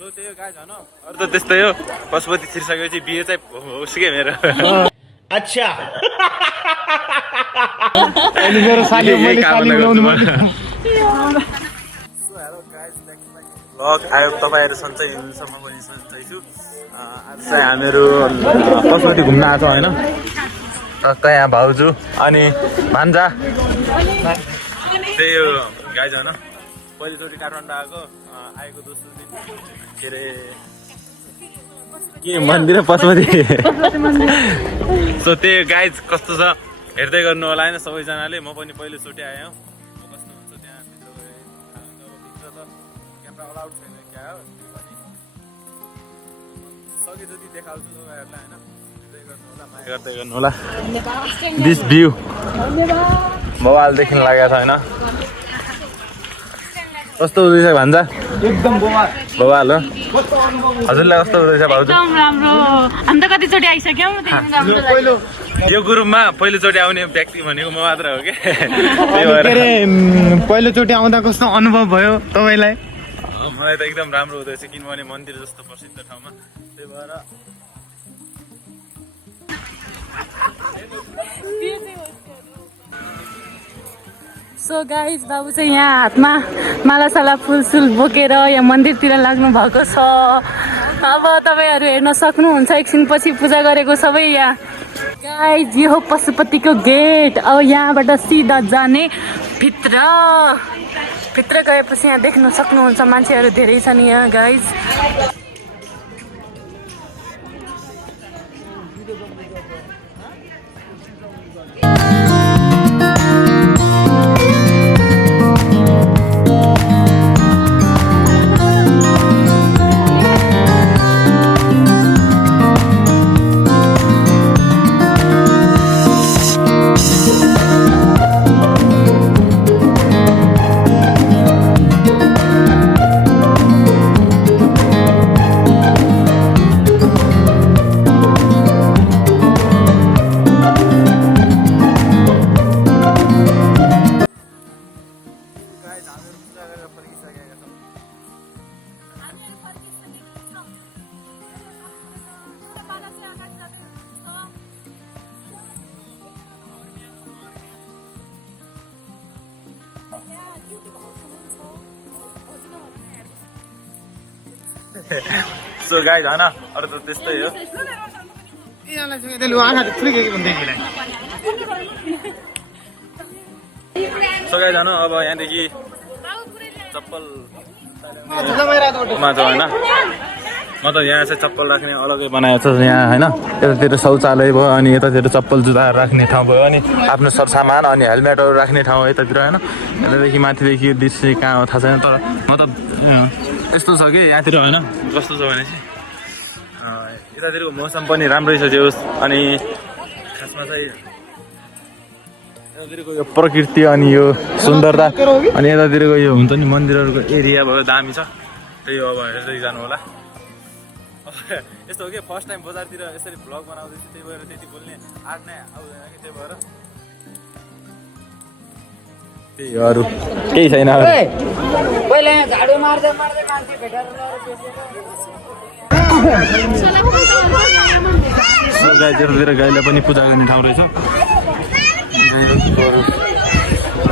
so त्यही guys हैन अरु त त्यस्तै हो पशुपति छिर्सकेपछि बिहे चाहिँ होस् के मेरो अच्छा अनि मेरो साली मैले साली बनाउनु व्लग आयो तपाईहरु सन्चै हुनुहुन्छ म पनि सन्चै छु आज चाहिँ हामीहरु पशुपति घुम्न आएको हैन टक्कै यहाँ भाउजू अनि भान्जा त्यही हो गाइज हैन पहिलोचोटि काठमाडौँ आएको दोस्रो दिन के अरे के मन्दिर पशुपति सो त्यही गाइज कस्तो छ हेर्दै गर्नु होला हैन सबैजनाले म पनि पहिलोचोटि आएँ हो कस्तो हुन्छ त्यहाँ भित्र गए भित्र त क्यामेरा अलाउड छैन क्या हो सके जति देखाउँछु तपाईँहरूलाई हैन हेर्दै गर्नु होला माया गर्दै गर्नु होला दिस भ्यू बवाल देखिन लागेको छ हैन कस्तो हुँदैछ भान्जा एकदम बवाल हो हजुरलाई कस्तो हुँदैछ भाउजू एकदम राम्रो हामी त कतिचोटि आइसक्यौँ पहिलो यो ग्रुपमा पहिलोचोटि आउने व्यक्ति भनेको म मात्र हो के के अरे पहिलोचोटि आउँदा कस्तो अनुभव भयो तपाईँलाई मलाई त एकदम राम्रो हुँदैछ किनभने मन्दिर जस्तो प्रसिद्ध ठाउँमा त्यही भएर सो गाइज बाबु चाहिँ यहाँ हातमा मालासाला फुलसुल बोकेर यहाँ मन्दिरतिर लाग्नु भएको छ अब तपाईँहरू हेर्न सक्नुहुन्छ एकछिनपछि पूजा गरेको सबै यहाँ गाइज यो हो पशुपतिको गेट अब यहाँबाट सिधा जाने भित्र गएपछि यहाँ देख्न सक्नुहुन्छ मान्छेहरू धेरै छन् यहाँ गाइज सो गाइज हैन अरु त त्यस्तै हो सो गाइज हैन अब यहाँदेखि चप्पल मा छ हैन म त यहाँ चाहिँ चप्पल राख्ने अलग्गै बनाएको छ यहाँ हैन यतातिर शौचालय भयो अनि यतातिर चप्पल जुत्ताहरू राख्ने ठाउँ भयो अनि आफ्नो सरसामान अनि हेलमेटहरू राख्ने ठाउँ यतातिर हैन यतादेखि माथिदेखि दृश्य कहाँ हो थाहा छैन तर म त यस्तो छ कि यहाँतिर हैन कस्तो छ भने चाहिँ यतातिरको मौसम पनि राम्रै छ जे होस् अनि खासमा चाहिँ यतातिरको यो प्रकृति अनि यो सुन्दरता अनि यतातिरको यो हुन्छ नि मन्दिरहरूको एरिया भयो दामी छ त्यही हो अब हेर्दै जानु होला यस्तो हो कि फर्स्ट टाइम बजारतिर यसरी भ्लग बनाउँदैछु त्यही भएर त्यति बोल्ने आँट नै आउँदैन कि त्यही भएर त्यही अरू केही छैन पहिला यहाँ झाडु मार्दै मार्दै मान्छे भेटेर गाईतिर गाईलाई पनि पूजा गर्ने ठाउँ रहेछ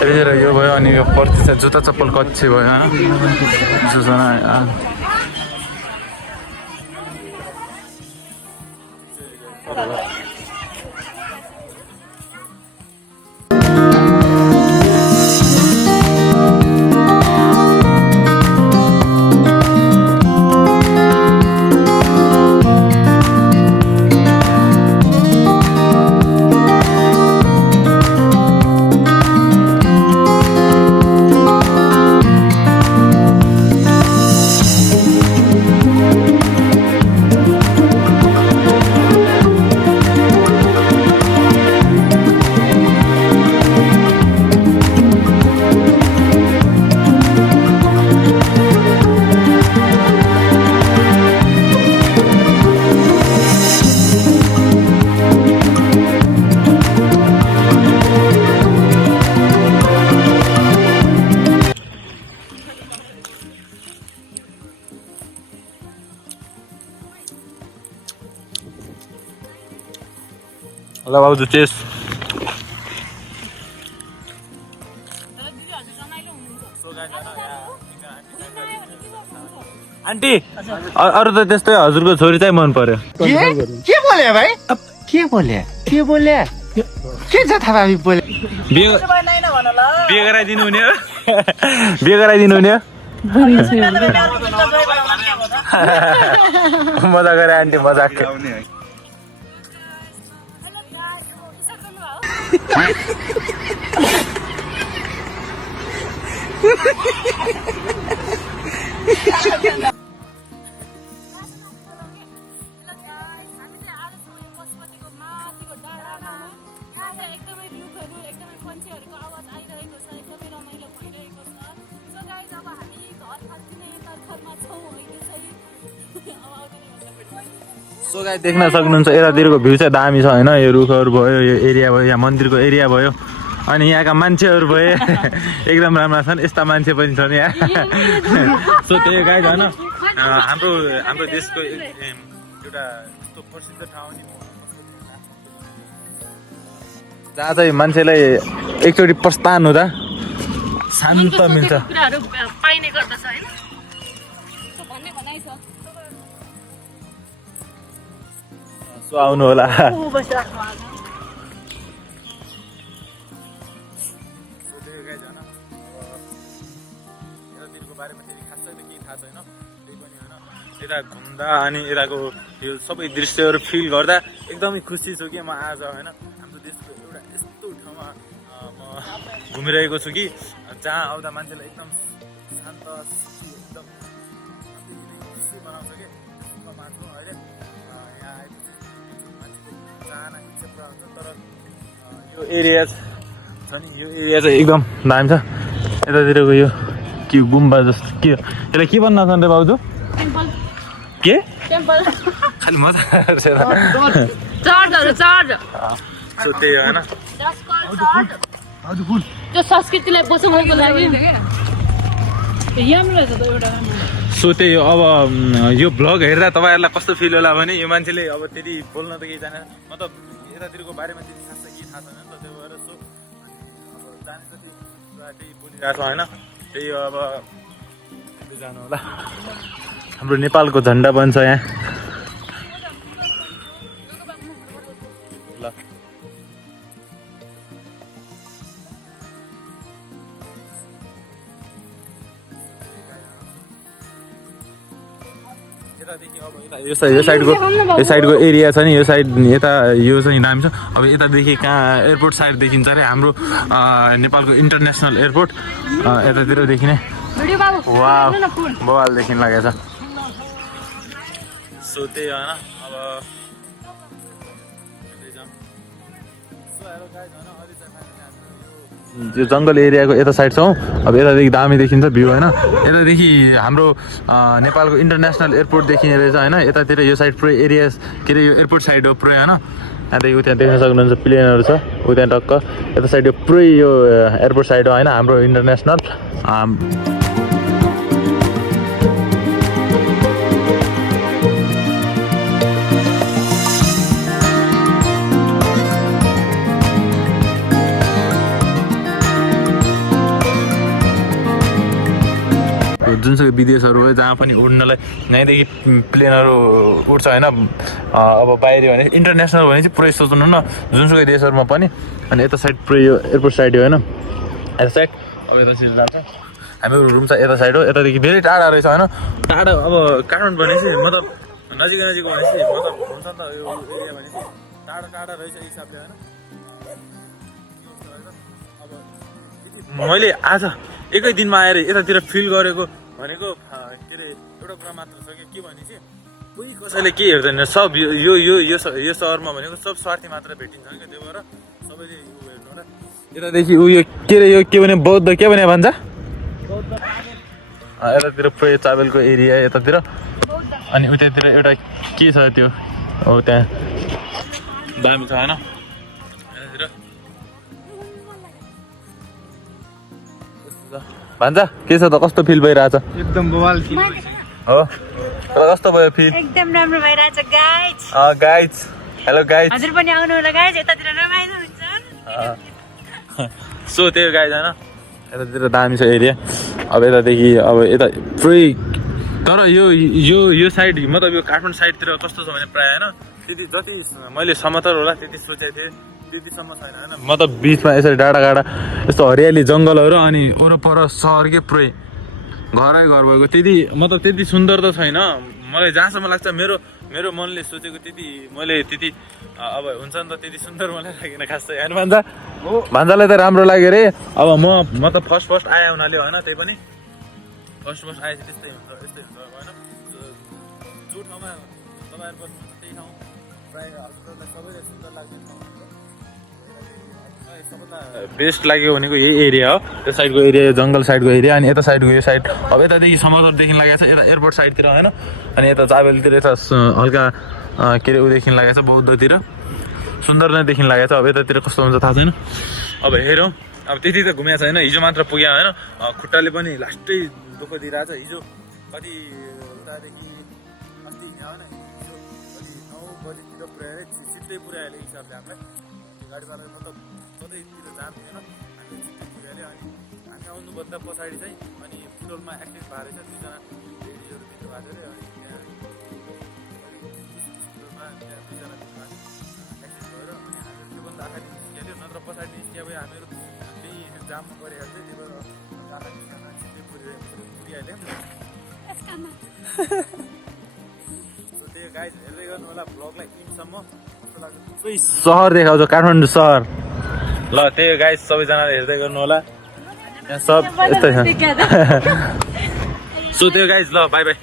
यतिखेर यो भयो अनि यो पर्ति चाहिँ जुत्ता चप्पल कच्चे भयो होइन जोजना ल भाउजू चेस आन्टी अरू त त्यस्तै हजुरको छोरी चाहिँ मन पर्यो के बोले भाइ के बोले के जथाभावी बोले बिहे गराइदिनु हुने हो बिहे गराइदिनु हुने हो मजा गरे आन्टी मजाक सो गाइस देख्न सक्नुहुन्छ यतातिरको भ्यू चाहिँ दामी छ होइन यो रुखहरू भयो यो एरिया भयो यहाँ मन्दिरको एरिया भयो अनि यहाँका मान्छेहरू भए एकदम राम्रा छन् यस्ता मान्छे पनि छन् यहाँ सो त्यही गाइस होइन हाम्रो हाम्रो देशको एउटा यस्तो प्रसिद्ध ठाउँ नि जहाँ चाहिँ मान्छेलाई एकचोटि प्रस्थान हुँदा शान्त मिल्छ पाइने गर्दछ हैन भन्ने भनाइ छ सो आउनु होला यता घुम्दा अनि यताको यो सबै दृश्यहरू फिल गर्दा एकदमै खुसी छु कि म आज होइन हाम्रो देशको एउटा यस्तो ठाउँमा म घुमिरहेको छु कि जहाँ आउँदा मान्छेलाई एकदम शान्त एकदम खुसी बनाउँछ कि मान्छे अहिले यहाँ आएपछि मान्छेले चाहना इच्छा पुरा हुन्छ तर यो एरिया छ नि यो एरिया चाहिँ एकदम दामी छ यतातिरको यो के गुम्बा जस्तो के यसलाई के भन्न चाहन्छ भाउजू के टेम्पल खालि मजा चर्चहरु चर्च सो त्यही होइन त्यो संस्कृतिलाई बचाउनको लागि यहाँ रहेछ त एउटा सो त्यही हो अब यो भ्लग हेर्दा तपाईँहरूलाई कस्तो फिल होला भने यो मान्छेले अब त्यति बोल्न त केही जाने मतलब यतातिरको बारेमा त्यति खास त केही थाहा छैन नि त त्यो भएर सो अब जाने जति त्यही बोलिरहेको छ होइन त्यही हो अब जानु होला हाम्रो नेपालको झन्डा बन्छ यहाँ ल यो साइडको एरिया छ नि यो साइड यता यो चाहिँ दामी छ अब यतादेखि कहाँ एयरपोर्ट साइड देखिन्छ अरे हाम्रो नेपालको इन्टरनेसनल एयरपोर्ट यतातिर देखिने वा बवाल देखिन लागेको छ सो त्यही होइन अब यो जङ्गल एरियाको यता साइड छौँ अब यतादेखि दामी देखिन्छ भ्यू होइन यतादेखि हाम्रो नेपालको इन्टरनेसनल एयरपोर्ट देखिने रहेछ होइन यतातिर यो साइड पुरै एरिया के अरे यो एयरपोर्ट साइड हो पुरै होइन त्यहाँदेखि उता देख्न सक्नुहुन्छ प्लेनहरू छ उता टक्क यता साइड यो पुरै यो एयरपोर्ट साइड हो होइन हाम्रो इन्टरनेसनल जुनसुकै विदेशहरू हो जहाँ पनि उड्नलाई यहीँदेखि प्लेनहरू उड्छ होइन अब बाहिर भने इन्टरनेसनल भने चाहिँ पुरै सोच्नु न जुनसुकै देशहरूमा पनि अनि यता साइड पुरै यो एयरपोर्ट साइड हो होइन यता साइड अब यता साइड जान्छ हाम्रो रुम चाहिँ यता साइड हो यतादेखि धेरै टाढा रहेछ होइन टाढा अब काठमाडौँ भनेपछि मतलब नजिक भनेपछि मतलब हुन्छ नि त यो एरिया भनेपछि टाढा टाढा रहेछ हिसाबले होइन अब मैले आज एकै दिनमा आएर यतातिर फिल गरेको भनेको के अरे एउटा कुरा मात्र छ कि भने चाहिँ कोही कसैले के हेर्दैन सब यो सहरमा भनेको सब स्वार्थी मात्र भेटिन्छ क्या त्यो भएर सबैले यो हेर्नु होला यतादेखि उयो के अरे यो के भने बौद्ध के भने भन्छ यतातिर पुरै चाबेलको एरिया यतातिर अनि उतातिर एउटा के छ त्यो हो त्यहाँ दामी छ होइन यतातिर भन्छ के छ त कस्तो फिल भइरहेछ एकदम बवाल फिल हो र कस्तो भयो फिल एकदम राम्रो भइरहेछ गाइज गाइज हेलो गाइज हजुर पनि आउनु होला गाइज यतातिर रमाइलो हुन्छ सो त्यो गाइज होइन यतातिर दामी छ एरिया अब यतादेखि अब यता पुरै तर यो साइड मतलब यो काठमाडौँ साइडतिर कस्तो छ भने प्रायः होइन त्यति जति मैले समतल होला त्यति सोचेको थिएँ त्यतिसम्म छैन होइन मतलब बिचमा यसरी डाँडा काँडा यस्तो हरियाली जङ्गलहरू अनि वरपर सहरकै पुरै घरै घर भएको त्यति मतलब त्यति सुन्दर त छैन मलाई जहाँसम्म लाग्छ मेरो मनले सोचेको त्यति मैले त्यति अब हुन्छ नि त त्यति सुन्दर मलाई लागेन खास चाहिँ होइन भान्जालाई त राम्रो लाग्यो अरे अब म त फर्स्ट आएँ हुनाले होइन त्यही पनि फर्स्ट आएपछि त्यस्तै हुन्छ होइन जो ठाउँमा तपाईँहरू बस्नुहुन्छ त्यही ठाउँ प्रायः हजुरहरूलाई सबैले सुन्दर लाग्ने ठाउँ बेस्ट लाग्यो भनेको यही एरिया हो त्यो साइडको एरिया जङ्गल साइडको एरिया अनि यता साइडको यो साइड अब यतादेखि समतलदेखि लागेको छ यता एयरपोर्ट साइडतिर होइन अनि यता चाबेलतिर यता हल्का के अरे उदेखि लागेको छ बौद्धतिर सुन्दर नै देखि लागेको छ अब यतातिर कस्तो हुन्छ थाहा छैन अब हेरौँ अब त्यति त घुमेको छैन हिजो मात्र पुग्यो होइन खुट्टाले पनि लास्टै दुःख दिइरहेको छ हिजो कति उतादेखि अस्ति होइन हिजो कति 9 बजीतिर पुऱ्याएर छिट्टै पुऱ्यायो हिसाबले हामीलाई गाडीबाट मतलब कतैतिर जान्थेन हामी छिट्टै पुऱ्यायो अनि हामी आउनुभन्दा पछाडि चाहिँ अनि फुटबलमा एक्सिडेन्ट भएको रहेछ दुईजना लेडिजहरू बित्नु भएको थियो अनि त्यहाँ फुटबलमा त्यहाँ दुईजना बित्नु भएको एक्सिडेन्ट भएर अनि हामीहरू त्योभन्दा अगाडि निस्किहाल्यो नत्र पछाडि निस्कियो भए हामीहरू त्यही जाम परिहाल्थ्यो त्यही भएर अगाडि छिट्टै पुरिहाल्यो त्यही गाइज हेर्दै गर्नु होला भ्लगलाई इन्डसम्म सहर देखाउँछ काठमाडौँ सहर ल त्यही गाइज सबैजनाले हेर्दै गर्नु होला यहाँ सब यस्तै छ सो त्यो गाइज ल बाई बाई